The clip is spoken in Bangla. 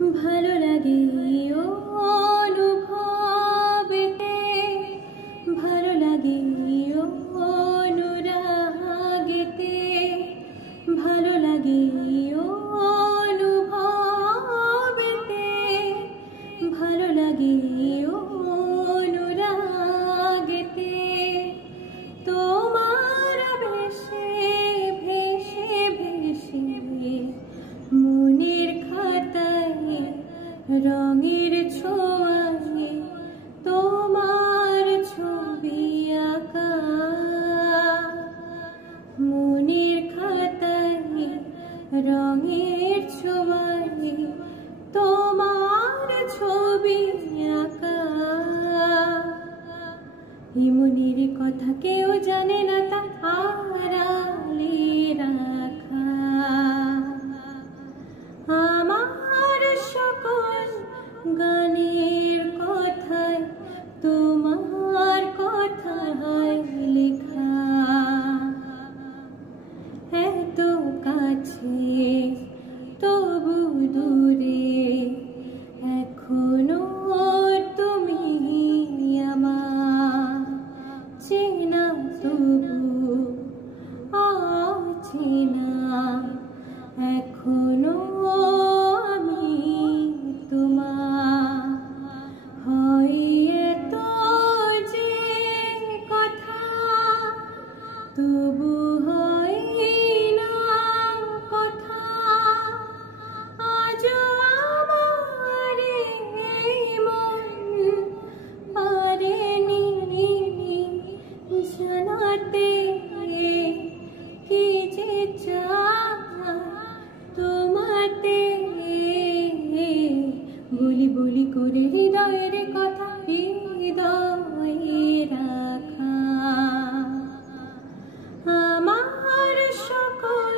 ভালো লাগে অনুভবেতে, ভালো লাগে অনুরাগেতে, ভালো লাগে অনুভবেতে, ভালো লাগে অনুরাগেতে। তোমার ভেসে ভেসে ভেসে মনের খাতায় রঙের ছোঁয়ায় তোমার ছবি আঁকা, মনের খাতায় রঙের ছোঁয়ায় তোমার ছবি আঁকা। এই মনের কথা কেউ জানে না, তা আড়ালে রাখা। আমার সকল গানের কথায় তোমার কথা হয় লেখা। এত কাছে তবু দূরে, এখনো তুমি আমার চেনা তবু অচেনা। এখনো আমি তোমার হয় এত যে কথা, তবু হয় না কথা। আজও আমার এই মন পারেনি জানাতে কি যে চায় তোমাতে। বলি বলি করে হৃদয়ের কথা হৃদয়ে রাখা। আমার সকল